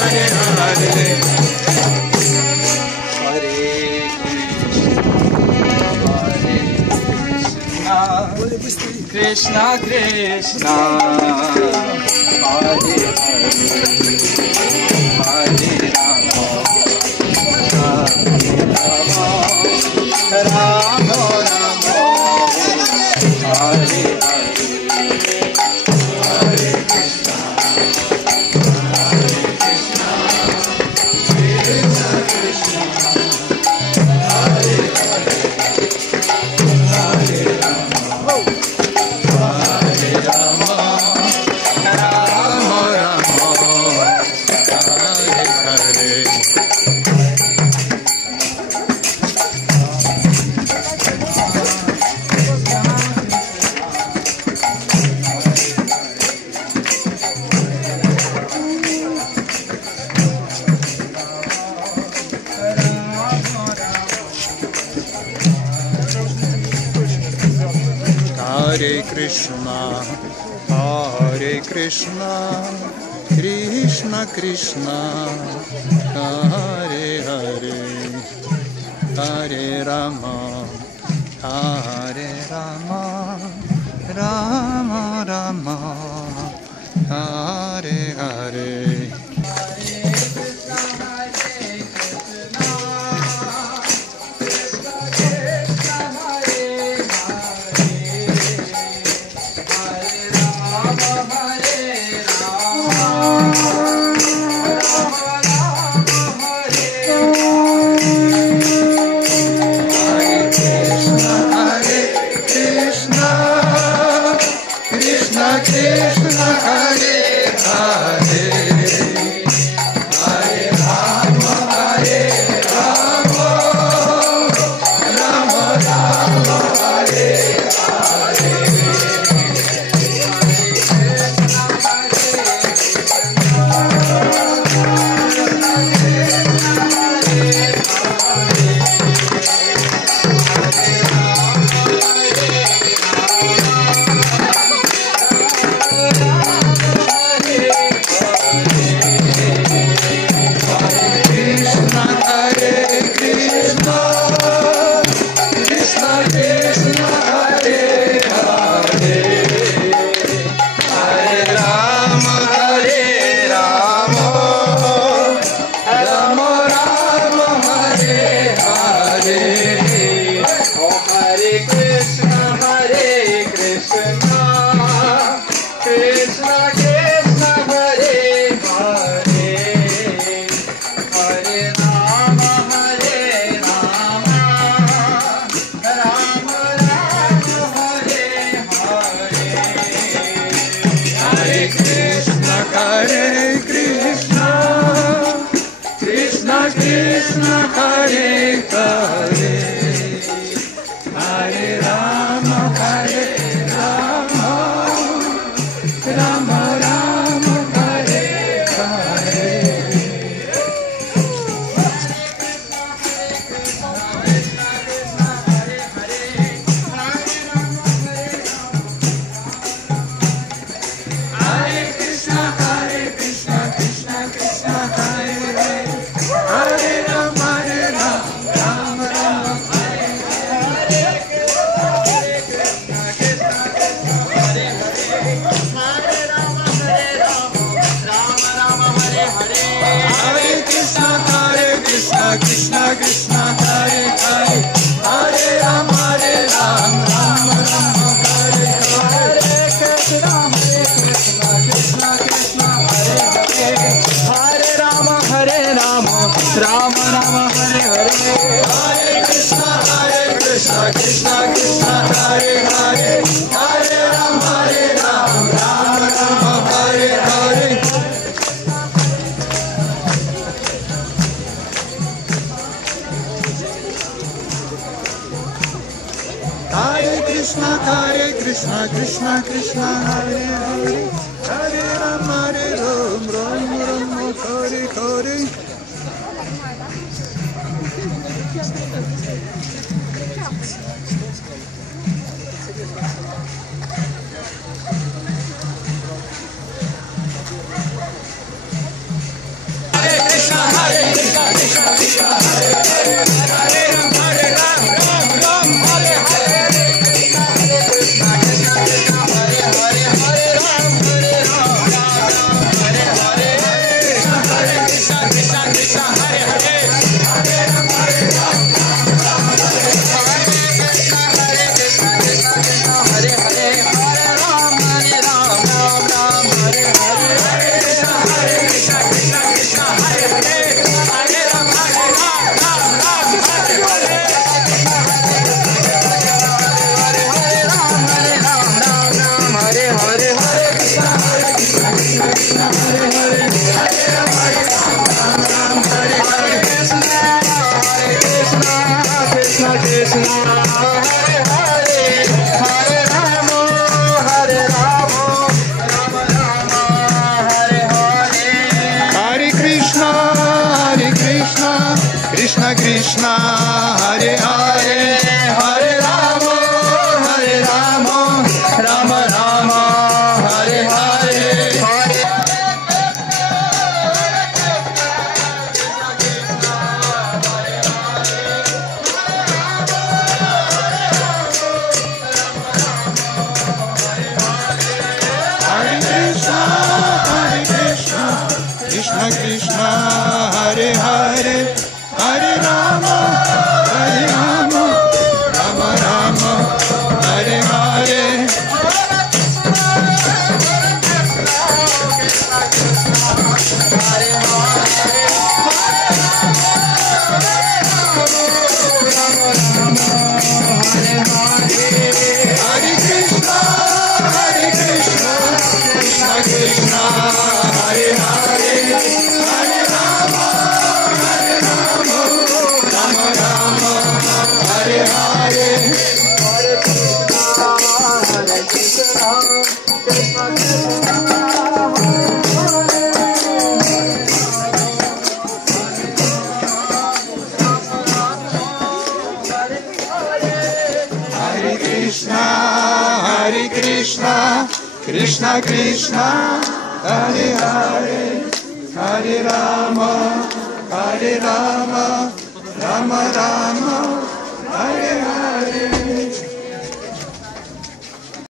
Hare Hare Krishna Krishna Hare Hare Hare Rama Rama Hare Hare Krishna Krishna Krishna Hare Hare Hare Rama Hare Rama Rama Rama Hare Hare Hare Krishna, Krishna Krishna, Hare Hare, Hare Rama, Rama Rama, Hare Hare. Krishna Hare Hare Hare Rama Rama Rama Hare Hare Krishna Hare Hare Hare Rama Rama Rama Hare Hare. Hare Krishna Krishna Krishna Hare Hare Hare Rama Rama Rama Hare Hare. Hare Krishna Hare Krishna Krishna Krishna Hare Hare Hare Rama Rama Rama Hare Hare. Krishna Krishna Krishna Hare Hare Hare Rama Rama Hare Hare. Hare Krishna Krishna Krishna Hare Hare Hare Rama Rama Rama Hare Hare. Hare Krishna Krishna Krishna Hare Hare Hare Rama Rama Rama Hare Hare. Krishna, Hare Hare, Hare Rama, Rama Rama, Hare Hare. Krishna Krishna, Hare Hare, Hare Rama, Rama Rama, Hare Hare. Hare Krishna, Krishna Krishna, Hare Hare, Hare Rama, Rama Rama, Hare Hare. Hare Krishna, Krishna Krishna, Hare Hare, Hare Rama, Rama Rama,